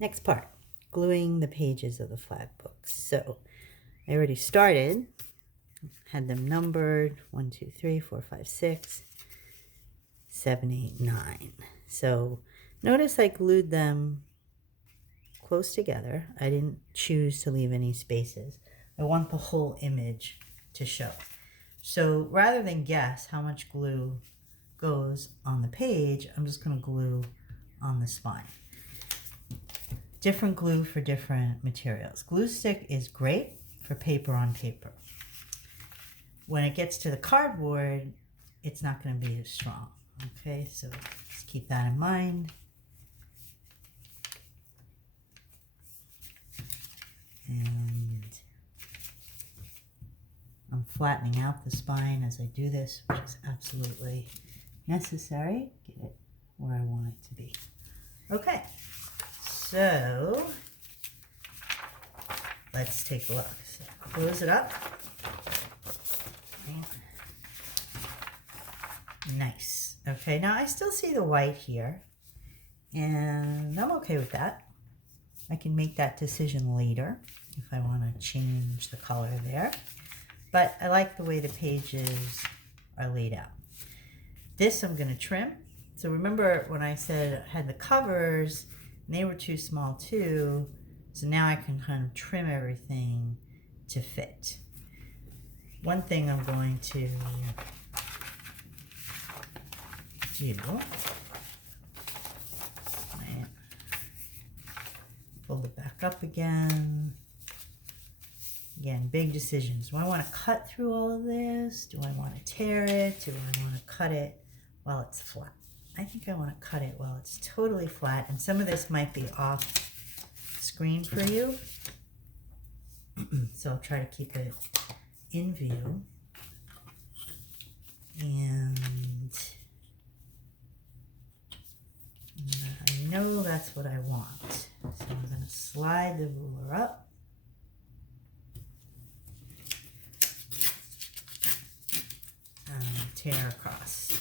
Next part, gluing the pages of the flag book. So I already started, had them numbered 1, 2, 3, 4, 5, 6, 7, 8, 9. So notice I glued them close together. I didn't choose to leave any spaces. I want the whole image to show. So rather than guess how much glue goes on the page, I'm just going to glue on the spine. Different glue for different materials. Glue stick is great for paper on paper. When it gets to the cardboard, it's not going to be as strong. Okay, so just keep that in mind. And I'm flattening out the spine as I do this, which is absolutely necessary. Get it where I want it to be. Okay, so let's take a look. So close it up. Nice. Okay, now I still see the white here, and I'm okay with that. I can make that decision later if I want to change the color there. But I like the way the pages are laid out. This I'm going to trim. So remember when I said I had the covers, and they were too small too. So now I can kind of trim everything to fit. One thing I'm going to do, fold it back up again. Again, big decisions. Do I want to cut through all of this? Do I want to tear it? Do I want to cut it while it's flat? I think I want to cut it while it's totally flat. And some of this might be off screen for you. So I'll try to keep it in view. And I know that's what I want. So I'm going to slide the ruler up. Tear across.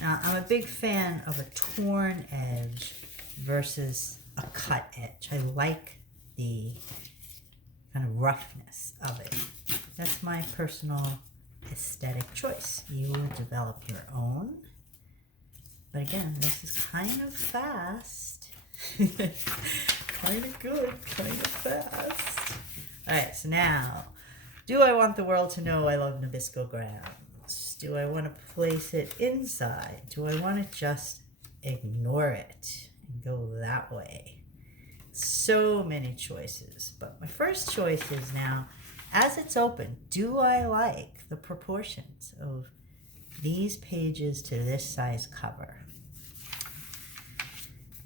Now I'm a big fan of a torn edge versus a cut edge. I like the kind of roughness of it. That's my personal aesthetic choice. You will develop your own. But again, this is kind of fast. Kind of good, kind of fast. Alright, so now, do I want the world to know I love Nabisco grams? Do I want to place it inside? Do I want to just ignore it and go that way? So many choices. But my first choice is now, as it's open, do I like the proportions of these pages to this size cover?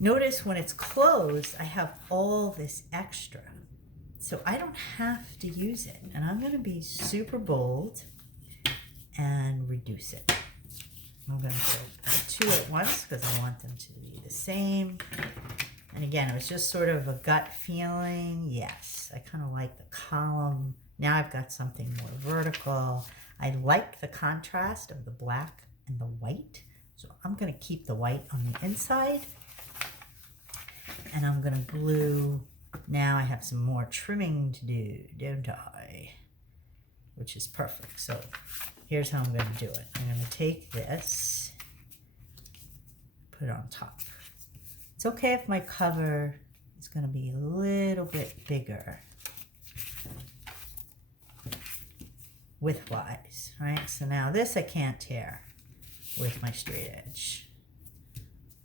Notice when it's closed, I have all this extra. So I don't have to use it. And I'm going to be super bold and reduce it. I'm going to go two at once because I want them to be the same. And again, it was just sort of a gut feeling. Yes, I kind of like the column. Now I've got something more vertical. I like the contrast of the black and the white. So I'm going to keep the white on the inside. And I'm going to glue. Now I have some more trimming to do, don't I? Which is perfect. So here's how I'm going to do it. I'm going to take this, put it on top. It's okay if my cover is going to be a little bit bigger widthwise, right? So now this I can't tear with my straight edge,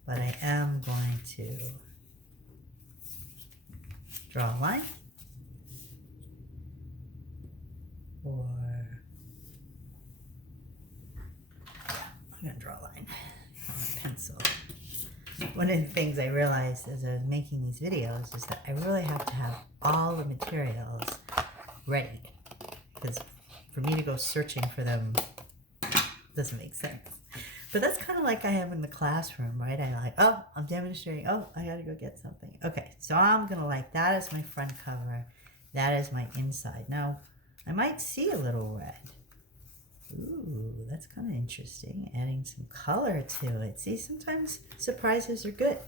but I am going to draw a line, or I'm going to draw a line on a pencil. One of the things I realized as I was making these videos is that I really have to have all the materials ready, because for me to go searching for them doesn't make sense. But that's kind of like I have in the classroom, right? I like, oh, I'm demonstrating. Oh, I got to go get something. Okay, so I'm going to like that as my front cover. That is my inside. Now, I might see a little red. Ooh, that's kind of interesting. Adding some color to it. See, sometimes surprises are good.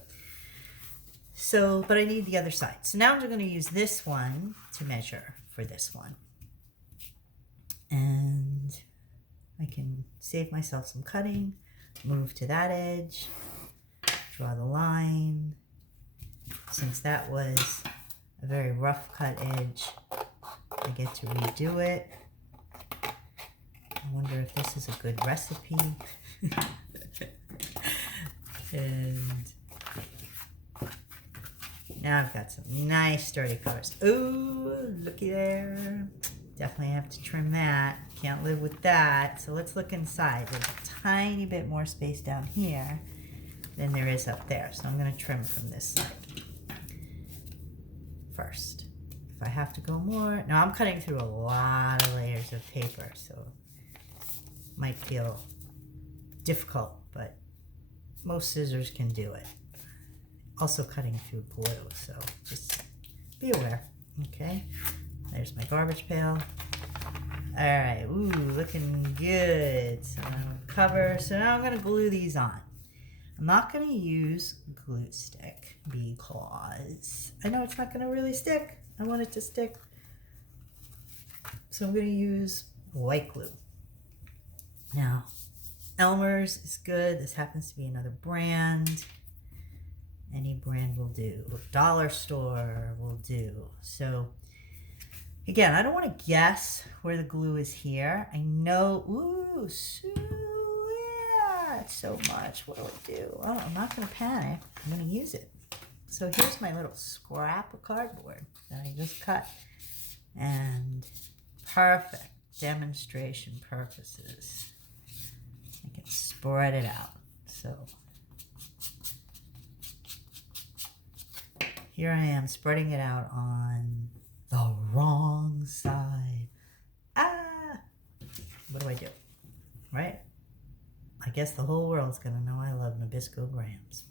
So, but I need the other side. So now I'm going to use this one to measure for this one. And I can save myself some cutting, move to that edge, draw the line. Since that was a very rough cut edge, I get to redo it. I wonder if this is a good recipe. And now I've got some nice sturdy colors. Ooh, looky there. Definitely have to trim that. Can't live with that. So let's look inside. There's a tiny bit more space down here than there is up there. So I'm going to trim from this side first. If I have to go more. Now I'm cutting through a lot of layers of paper, so it might feel difficult, but most scissors can do it. Also cutting through glue, so just be aware. Okay, there's my garbage pail. All right, ooh, looking good. So I'm cover. So now I'm gonna glue these on. I'm not gonna use glue stick because I know it's not gonna really stick. I want it to stick. So I'm gonna use white glue. Now, Elmer's is good. This happens to be another brand. Any brand will do. Dollar store will do. So again, I don't want to guess where the glue is here. I know, ooh, so yeah, it's so much. What do I do? Oh, I'm not going to panic. I'm going to use it. So here's my little scrap of cardboard that I just cut. And perfect demonstration purposes. I can spread it out. So here I am spreading it out on the wrong side. Ah! What do I do? Right? I guess the whole world's gonna know I love Nabisco grams.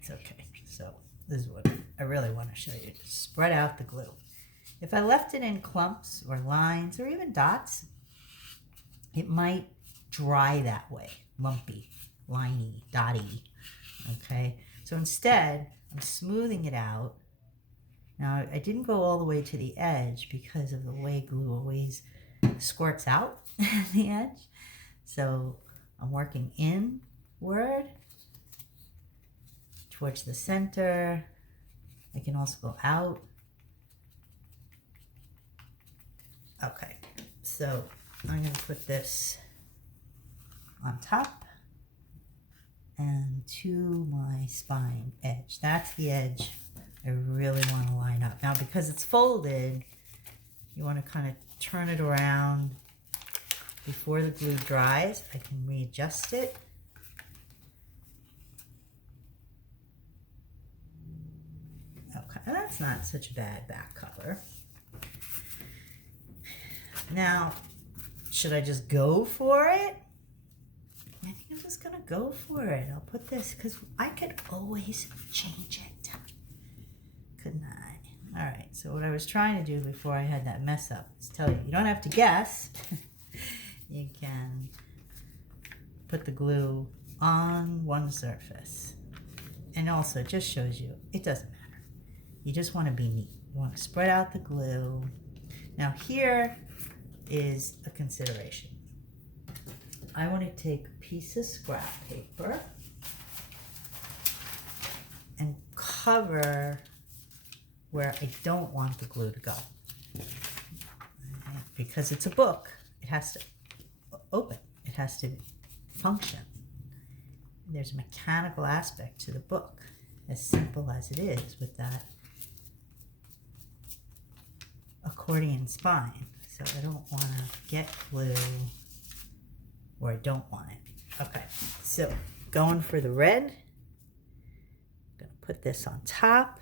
It's okay. So this is what I really want to show you. Just spread out the glue. If I left it in clumps or lines or even dots, it might dry that way. Lumpy, liney, dotty. Okay, so instead, I'm smoothing it out. Now, I didn't go all the way to the edge because of the way glue always squirts out at the edge. So I'm working inward towards the center. I can also go out. Okay, so I'm going to put this on top and to my spine edge. That's the edge I really want to line up. Now, because it's folded, you want to kind of turn it around before the glue dries. I can readjust it. Okay, that's not such a bad back color. Now, should I just go for it? I think I'm just gonna go for it. I'll put this, because I could always change it, couldn't I? All right, so what I was trying to do before I had that mess up is tell you, you don't have to guess. You can put the glue on one surface. And also, it just shows you, it doesn't matter. You just want to be neat. You want to spread out the glue. Now here is a consideration. I want to take a piece of scrap paper and cover where I don't want the glue to go. Because it's a book, it has to open, it has to function. There's a mechanical aspect to the book, as simple as it is with that accordion spine. So I don't want to get glue where I don't want it. Okay, so going for the red. I'm going to put this on top.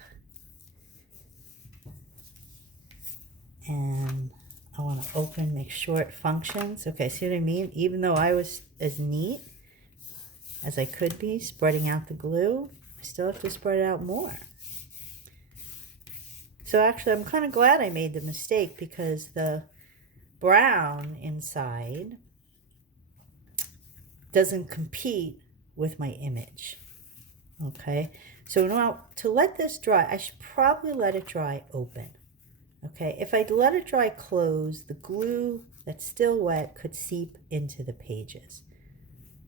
And I want to open, make sure it functions. Okay, see what I mean? Even though I was as neat as I could be spreading out the glue, I still have to spread it out more. So actually, I'm kind of glad I made the mistake, because the brown inside doesn't compete with my image. Okay, so now to let this dry, I should probably let it dry open. Okay, if I let it dry closed, the glue that's still wet could seep into the pages.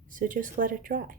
So just let it dry.